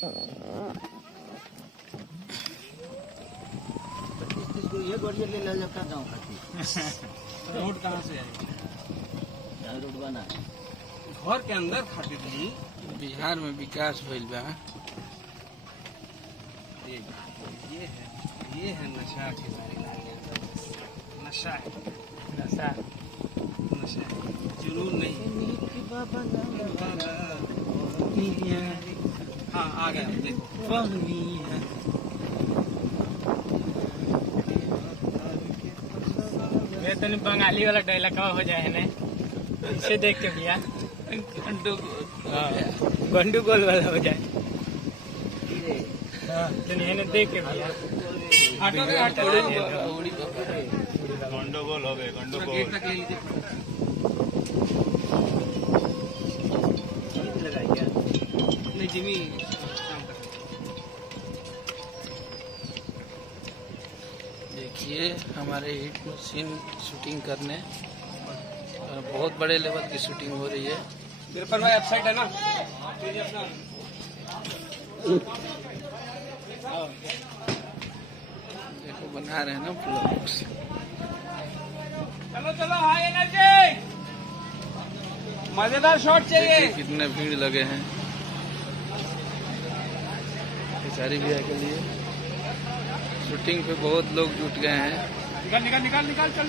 ये गोड़िया ले ला जाता गाँव खाती। रोड कहाँ से है? रोड बना घर के अंदर खाती थी। बिहार में विकास भइल बा। ये है नशा के बारे में। नशा है, नशा नशा है, जुनून नहीं। हाँ आ गया देखो। ये तो बंगाली वाला डायलॉग हो जाए ना, इसे देख के भैया गंडूगोल वाला हो जाए। देख के भैया गंडोगोल हो गए। गंडोगोल नहीं जिमी देखिए हमारे हिट मशीन शूटिंग करने बहुत बड़े लेवल की शूटिंग हो रही है। बिरपन भाई वेबसाइट है ना, देखो बना रहे हैं ना ब्लॉग्स। चलो चलो हाई एनर्जी, मजेदार शॉट चाहिए। कितने भीड़ लगे हैं बेचारी भैया के लिए। शूटिंग पे बहुत लोग जुट गए हैं। निकाल निकाल निकाल निकाल चल।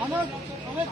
हमें